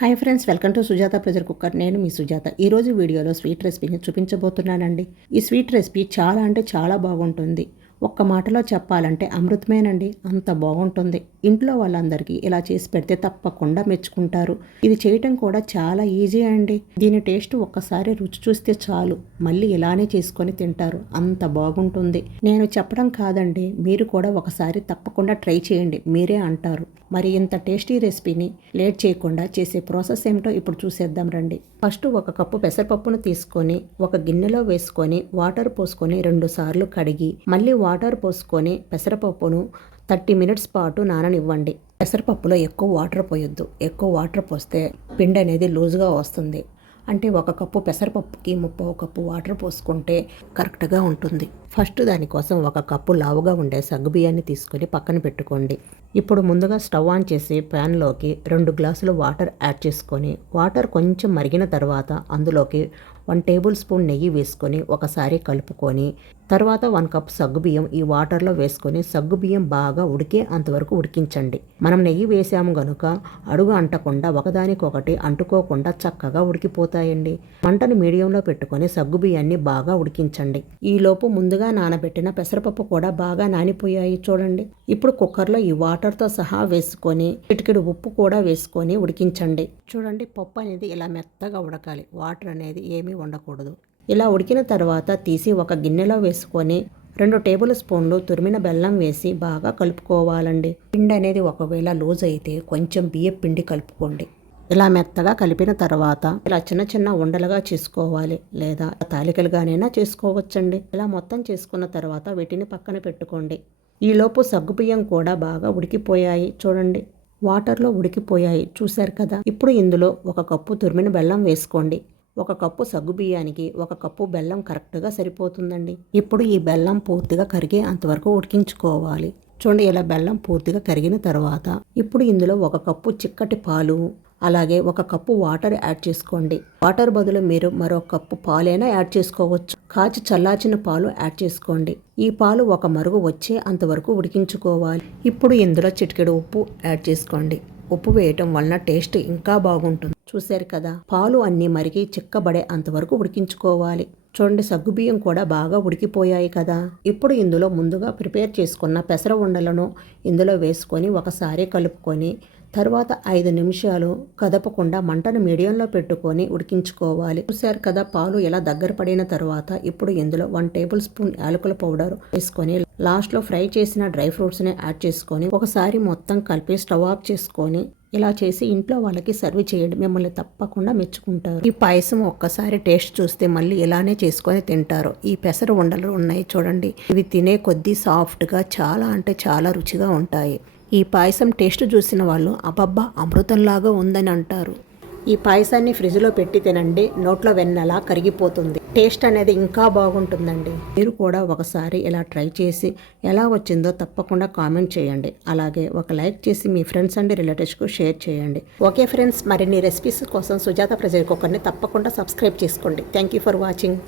Hi friends, welcome to Sujatha pressure cooker. నేను మీ సుజాత. ఈరోజు వీడియోలో స్వీట్ రెసిపీని చూపించబోతున్నానండి. ఈ స్వీట్ రెసిపీ చాలా అంటే చాలా బాగుంటుంది. ఒక్క మాటలో చెప్పాలంటే అమృతమేనండి, అంత బాగుంటుంది. ఇంట్లో వాళ్ళందరికీ ఇలా చేసి పెడితే తప్పకుండా మెచ్చుకుంటారు. ఇది చేయటం కూడా చాలా ఈజీ అండి. దీని టేస్ట్ ఒక్కసారి రుచి చూస్తే చాలు మళ్ళీ ఇలానే చేసుకొని తింటారు, అంత బాగుంటుంది. నేను చెప్పడం కాదండి, మీరు కూడా ఒకసారి తప్పకుండా ట్రై చేయండి, మీరే అంటారు. మరి ఇంత టేస్టీ రెసిపీని లేట్ చేయకుండా చేసే ప్రాసెస్ ఏమిటో ఇప్పుడు చూసేద్దాం రండి. ఫస్ట్ ఒక కప్పు పెసరపప్పును తీసుకొని ఒక గిన్నెలో వేసుకొని వాటర్ పోసుకొని 2 సార్లు కడిగి మళ్ళీ వాటర్ పోసుకొని పెసరపప్పును 30 మినిట్స్ పాటు నాననివ్వండి. పెసరపప్పులో ఎక్కువ వాటర్ పోయొద్దు. ఎక్కువ వాటర్ పోస్తే పిండి అనేది లూజ్గా వస్తుంది. అంటే ఒక కప్పు పెసరపప్పుకి 30 కప్పు వాటర్ పోసుకుంటే కరెక్ట్గా ఉంటుంది. ఫస్ట్ దానికోసం ఒక కప్పు లావుగా ఉండే సగ్గుబియ్యాన్ని తీసుకొని పక్కన పెట్టుకోండి. ఇప్పుడు ముందుగా స్టవ్ ఆన్ చేసి ప్యాన్లోకి 2 గ్లాసులు వాటర్ యాడ్ చేసుకొని వాటర్ కొంచెం మరిగిన తర్వాత అందులోకి 1 టేబుల్ స్పూన్ నెయ్యి వేసుకొని ఒకసారి కలుపుకొని తర్వాత 1 కప్ సగ్గుబియ్యం ఈ వాటర్లో వేసుకొని సగ్గుబియ్యం బాగా ఉడికే అంతవరకు ఉడికించండి. మనం నెయ్యి వేసాము గనుక అడుగు అంటకుండా ఒకదానికొకటి అంటుకోకుండా చక్కగా ఉడికిపోతాయండి. మంటను మీడియంలో పెట్టుకొని సగ్గుబియ్యాన్ని బాగా ఉడికించండి. ఈలోపు ముందుగా నానబెట్టిన పెసరపప్పు కూడా బాగా నానిపోయాయి చూడండి. ఇప్పుడు కుక్కర్లో ఈ వాటర్తో సహా వేసుకొని చిటికెడు ఉప్పు కూడా వేసుకొని ఉడికించండి. చూడండి, పప్పు అనేది ఇలా మెత్తగా ఉడకాలి, వాటర్ అనేది ఏమీ ఉండకూడదు. ఇలా ఉడికిన తర్వాత తీసి ఒక గిన్నెలో వేసుకొని 2 టేబుల్ స్పూన్లు తురిమిన బెల్లం వేసి బాగా కలుపుకోవాలండి. పిండి అనేది ఒకవేళ లూజ్ అయితే కొంచెం బియ్యం పిండి కలుపుకోండి. ఇలా మెత్తగా కలిపిన తర్వాత ఇలా చిన్న చిన్న ఉండలుగా చేసుకోవాలి, లేదా తాలికలుగానైనా చేసుకోవచ్చండి. ఇలా మొత్తం చేసుకున్న తర్వాత వీటిని పక్కన పెట్టుకోండి. ఈలోపు సగ్గుబియ్యం కూడా బాగా ఉడికిపోయాయి చూడండి, వాటర్లో ఉడికిపోయాయి చూశారు కదా. ఇప్పుడు ఇందులో 1 కప్పు తురిమిన బెల్లం వేసుకోండి. 1 కప్పు సగ్గుబియ్యానికి 1 కప్పు బెల్లం కరెక్ట్గా సరిపోతుందండి. ఇప్పుడు ఈ బెల్లం పూర్తిగా కరిగే అంతవరకు ఉడికించుకోవాలి. చూడండి, ఇలా బెల్లం పూర్తిగా కరిగిన తర్వాత ఇప్పుడు ఇందులో 1 కప్పు చిక్కటి పాలు అలాగే 1 కప్పు వాటర్ యాడ్ చేసుకోండి. వాటర్ బదులు మీరు మరో కప్పు పాలైనా యాడ్ చేసుకోవచ్చు. కాచి చల్లార్చిన పాలు యాడ్ చేసుకోండి. ఈ పాలు ఒక మరుగు వచ్చే అంతవరకు ఉడికించుకోవాలి. ఇప్పుడు ఇందులో చిటికెడు ఉప్పు యాడ్ చేసుకోండి. ఉప్పు వేయటం వలన టేస్ట్ ఇంకా బాగుంటుంది. చూశారు కదా, పాలు అన్నీ మరిగి చిక్కబడే అంతవరకు ఉడికించుకోవాలి. చూడండి, సగ్గుబియ్యం కూడా బాగా ఉడికిపోయాయి కదా. ఇప్పుడు ఇందులో ముందుగా ప్రిపేర్ చేసుకున్న పెసర ఉండలను ఇందులో వేసుకొని ఒకసారి కలుపుకొని తర్వాత 5 నిమిషాలు కదపకుండా మంటను మీడియంలో పెట్టుకొని ఉడికించుకోవాలి. చూశారు కదా, పాలు ఇలా దగ్గర పడిన తర్వాత ఇప్పుడు ఇందులో 1 టేబుల్ స్పూన్ యాలకుల పౌడర్ వేసుకొని లాస్ట్లో ఫ్రై చేసిన డ్రై ఫ్రూట్స్ని యాడ్ చేసుకొని ఒకసారి మొత్తం కలిపి స్టవ్ ఆఫ్ చేసుకొని ఇలా చేసి ఇంట్లో వాళ్ళకి సర్వ్ చేయండి, మిమ్మల్ని తప్పకుండా మెచ్చుకుంటారు. ఈ పాయసం ఒక్కసారి టేస్ట్ చూస్తే మళ్ళీ ఇలానే చేసుకొని తింటారు. ఈ పెసర ఉండలు ఉన్నాయి చూడండి, ఇవి తినే కొద్దీ సాఫ్ట్గా చాలా అంటే చాలా రుచిగా ఉంటాయి. ఈ పాయసం టేస్ట్ చూసిన వాళ్ళు అబ్బబ్బా అమృతంలాగా ఉందని అంటారు. ఈ పాయసాన్ని ఫ్రిడ్జ్లో పెట్టి తినండి, నోట్లో వెన్నలా కరిగిపోతుంది. టేస్ట్ అనేది ఇంకా బాగుంటుందండి. మీరు కూడా ఒకసారి ఇలా ట్రై చేసి ఎలా వచ్చిందో తప్పకుండా కామెంట్ చేయండి. అలాగే ఒక లైక్ చేసి మీ ఫ్రెండ్స్ అండ్ రిలేటివ్స్కు షేర్ చేయండి. ఓకే ఫ్రెండ్స్, మరిన్ని రెసిపీస్ కోసం సుజాత ప్రెజర్ కుక్కర్ని తప్పకుండా సబ్స్క్రైబ్ చేసుకోండి. Thank you for watching.